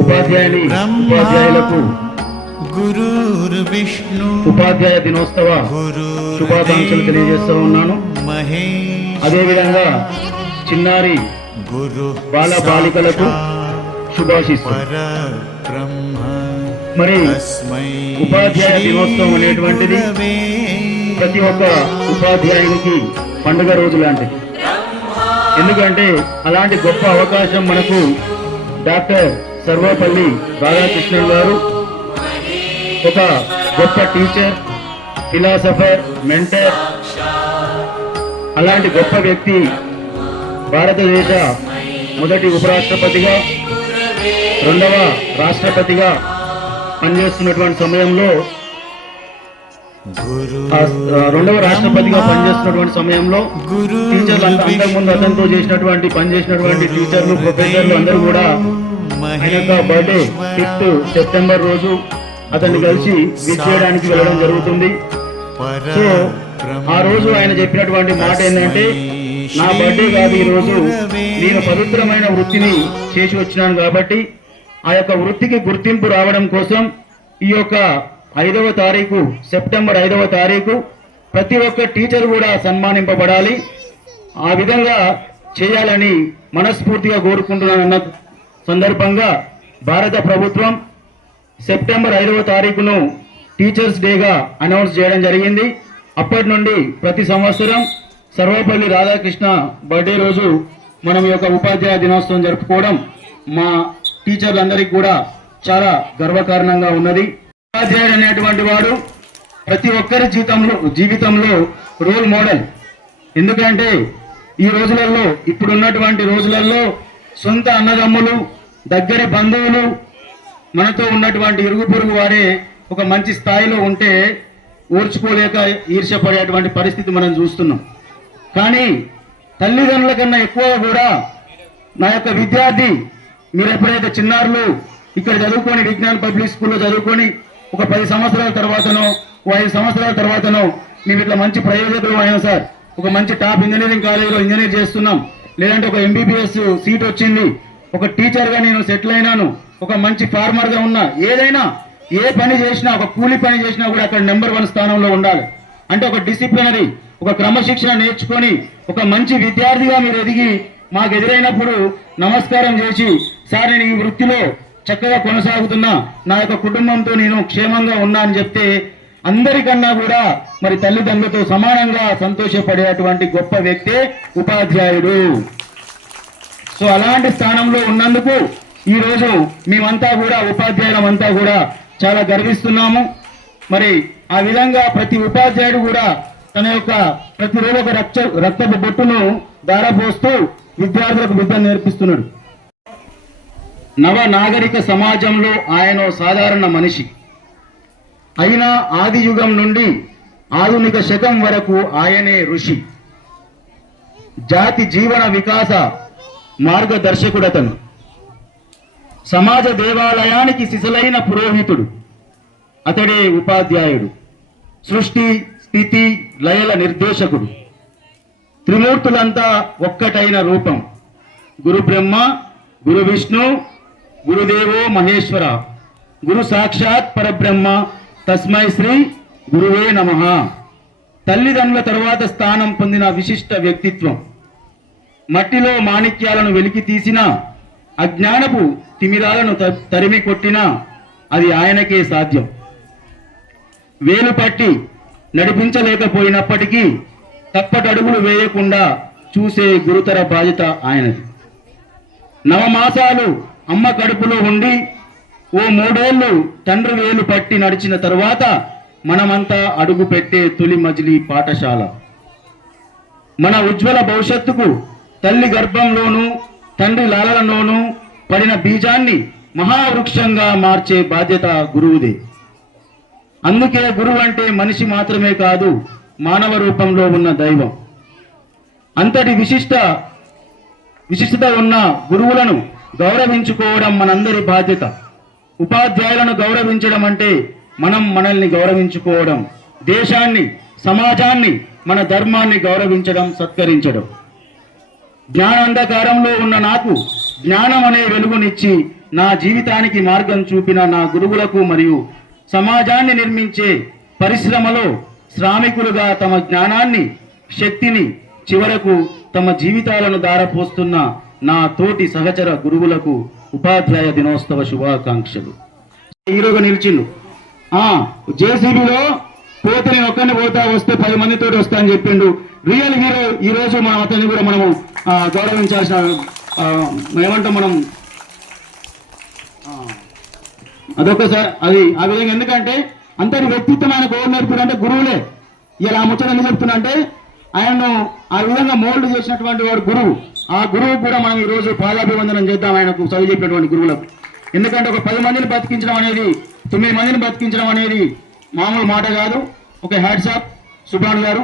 ఉపాధ్యాయుని ఉపాధ్యాయులకు గురుర్విష్ణు ఉపాధ్యాయ దినోత్సవ శుభాకాంక్షలు తెలియజేస్తూ ఉన్నాను. అదేవిధంగా చిన్నారి బాల బాలికలకు శుభాశిస్సులు. మరి ఉపాధ్యాయ దినోత్సవం అనేటువంటిది ప్రతి ఒక్క ఉపాధ్యాయునికి పండుగ రోజు లాంటిది. ఎందుకంటే అలాంటి గొప్ప అవకాశం మనకు డాక్టర్ సర్వపల్లి రాధాకృష్ణన్ గారు, ఒక గొప్ప టీచర్, ఫిలాసఫర్, మెంటర్, అలాంటి గొప్ప వ్యక్తి భారతదేశ మొదటి ఉపరాష్ట్రపతిగా, రెండవ రాష్ట్రపతిగా పనిచేస్తున్నటువంటి సమయంలో టీచర్లు అంతకుముందు అతనితో పనిచేసినటువంటి టీచర్లు, ప్రొఫెసర్లు అందరూ కూడా ఆయన యొక్క బర్త్డే 5th సెప్టెంబర్ రోజు అతన్ని కలిసి విష్ చేయడానికి వెళ్ళడం జరుగుతుంది. సో ఆ రోజు ఆయన చెప్పినటువంటి మాట ఏంటంటే, నా బర్త్డే కాదు ఈ రోజు, నేను పవిత్రమైన వృత్తిని చేసి వచ్చినాను కాబట్టి ఆ యొక్క వృత్తికి గుర్తింపు రావడం కోసం ఈ యొక్క 5వ తారీఖు సెప్టెంబర్ 5వ తారీఖు ప్రతి ఒక్క టీచర్ కూడా సన్మానింపబడాలి, ఆ విధంగా చేయాలని మనస్ఫూర్తిగా కోరుకుంటున్నానన్న సందర్భంగా భారత ప్రభుత్వం సెప్టెంబర్ 5వ తారీఖును టీచర్స్ డేగా అనౌన్స్ చేయడం జరిగింది. అప్పటి నుండి ప్రతి సంవత్సరం సర్వపల్లి రాధాకృష్ణ బర్త్డే రోజు మనం ఈ యొక్క ఉపాధ్యాయ దినోత్సవం జరుపుకోవడం మా టీచర్లందరికీ కూడా చాలా గర్వకారణంగా ఉన్నది. ఉపాధ్యాయుడు అనేటువంటి వాడు ప్రతి ఒక్కరి జీవితంలో రోల్ మోడల్. ఎందుకంటే ఈ రోజులలో, ఇప్పుడున్నటువంటి రోజులలో సొంత అన్నదమ్ములు, దగ్గర బంధువులు, మనతో ఉన్నటువంటి ఇరుగు పొరుగు వారే ఒక మంచి స్థాయిలో ఉంటే ఓర్చుకోలేక ఈర్ష్యపడేటువంటి పరిస్థితి మనం చూస్తున్నాం. కానీ తల్లిదండ్రుల కన్నా ఎక్కువ కూడా నా యొక్క విద్యార్థి, మీరు ఎప్పుడైతే చిన్నారులు ఇక్కడ చదువుకొని విజ్ఞాన్ పబ్లిక్ స్కూల్లో చదువుకొని ఒక 10 సంవత్సరాల తర్వాతనో 5 సంవత్సరాల తర్వాతనో మేము ఇట్లా మంచి ప్రయోజకులు అయ్యాం సార్, ఒక మంచి టాప్ ఇంజనీరింగ్ కాలేజీలో ఇంజనీర్ చేస్తున్నాం, లేదంటే ఒక MBBS సీట్ వచ్చింది, ఒక టీచర్గా నేను సెటిల్ అయినాను, ఒక మంచి ఫార్మర్గా ఉన్నా, ఏదైనా ఏ పని చేసినా, ఒక కూలి పని చేసినా కూడా అక్కడ నెంబర్ 1 స్థానంలో ఉండాలి. అంటే ఒక డిసిప్లినరీ, ఒక క్రమశిక్షణ నేర్చుకొని ఒక మంచి విద్యార్థిగా మీరు ఎదిగి మాకు ఎదురైనప్పుడు నమస్కారం చేసి, సార్ నేను ఈ వృత్తిలో చక్కగా కొనసాగుతున్నా, నా యొక్క కుటుంబంతో నేను క్షేమంగా ఉన్నా అని చెప్తే అందరికన్నా కూడా మరి తల్లిదండ్రులతో సమానంగా సంతోషపడేటువంటి గొప్ప వ్యక్తే ఉపాధ్యాయుడు. సో అలాంటి స్థానంలో ఉన్నందుకు ఈరోజు మేమంతా కూడా ఉపాధ్యాయులమంతా కూడా చాలా గర్విస్తున్నాము. మరి ఆ విధంగా ప్రతి ఉపాధ్యాయుడు కూడా తన యొక్క ప్రతిరోజు ఒక రక్తపు బొట్టును దారపోస్తూ విద్యార్థులకు విద్య నేర్పిస్తున్నాడు. నవ నాగరిక సమాజంలో ఆయన సాధారణ మనిషి అయినా ఆది యుగం నుండి ఆధునిక శకం వరకు ఆయనే ఋషి. జాతి జీవన వికాస మార్గదర్శకుడతను, సమాజ దేవాలయానికి సిసలైన పురోహితుడు అతడే ఉపాధ్యాయుడు. సృష్టి స్థితి లయల నిర్దేశకుడు, త్రిమూర్తులంతా ఒక్కటైన రూపం. గురు బ్రహ్మ, గురు విష్ణు, గురుదేవో మహేశ్వర, గురు సాక్షాత్ పరబ్రహ్మ, తస్మై శ్రీ గురువే నమః. తల్లిదండ్రుల తరువాత స్థానం పొందిన విశిష్ట వ్యక్తిత్వం. మట్టిలో మాణిక్యాలను వెలికి తీసిన, అజ్ఞానపు తిమిరాలను తరిమి కొట్టినా అది ఆయనకే సాధ్యం. వేలు పట్టి నడిపించలేకపోయినప్పటికీ తప్పటడుగులు వేయకుండా చూసే గురుతర బాధ్యత ఆయనది. నవమాసాలు అమ్మ కడుపులో ఉండి ఓ 3 ఏళ్లు తండ్రి వేలు పట్టి నడిచిన తరువాత మనమంతా అడుగు పెట్టే తొలి మజిలీ పాఠశాల. మన ఉజ్వల భవిష్యత్తుకు తల్లి గర్భంలోనూ తండ్రి లాలనలోనూ పడిన బీజాన్ని మహావృక్షంగా మార్చే బాధ్యత గురువుదే. అందుకే గురువు అంటే మనిషి మాత్రమే కాదు, మానవ రూపంలో ఉన్న దైవం. అంతటి విశిష్టత ఉన్న గురువులను గౌరవించుకోవడం మనందరి బాధ్యత. ఉపాధ్యాయులను గౌరవించడం అంటే మనల్ని గౌరవించుకోవడం, దేశాన్ని, సమాజాన్ని, మన ధర్మాన్ని గౌరవించడం, సత్కరించడం. జ్ఞానాంధకారంలో ఉన్న నాకు జ్ఞానం అనే వెలుగునిచ్చి నా జీవితానికి మార్గం చూపిన నా గురువులకు మరియు సమాజాన్ని నిర్మించే పరిశ్రమలో శ్రామికులుగా తమ జ్ఞానాన్ని శక్తిని చివరకు తమ జీవితాలను దారపోస్తున్న నా తోటి సహచర గురువులకు ఉపాధ్యాయ దినోత్సవ శుభాకాంక్షలు. హీరోగా నిలిచిండు. జేసీబీలో పోతే నేను ఒక్కరిని పోతా, వస్తే 10 మందితో వస్తా అని చెప్పిండు. Real hero. ఈ రోజు మనం అతన్ని కూడా మనము గౌరవించాల్సిన ఏమంటాం మనం అదొకసారి అది ఆ విధంగా. ఎందుకంటే అంతటి వ్యక్తిత్వం ఆయనకు ఎవరు నేర్పుడు అంటే గురువులే. ఇలా ఆ ముచ్చట ఎందుకు చెప్తున్నా అంటే ఆయనను ఆ విధంగా మోల్డ్ చేసినటువంటి వాడు గురువు. ఆ గురువు కూడా మనం ఈ రోజు పాదాభివందనం చేద్దాం ఆయనకు, చదువు చెప్పినటువంటి గురువులకు. ఎందుకంటే ఒక 10 మందిని బతికించడం అనేది, 9 మందిని బతికించడం అనేది మామూలు మాట కాదు. ఒక హ్యాట్స్ ఆఫ్ సుబ్రాన్ గారు.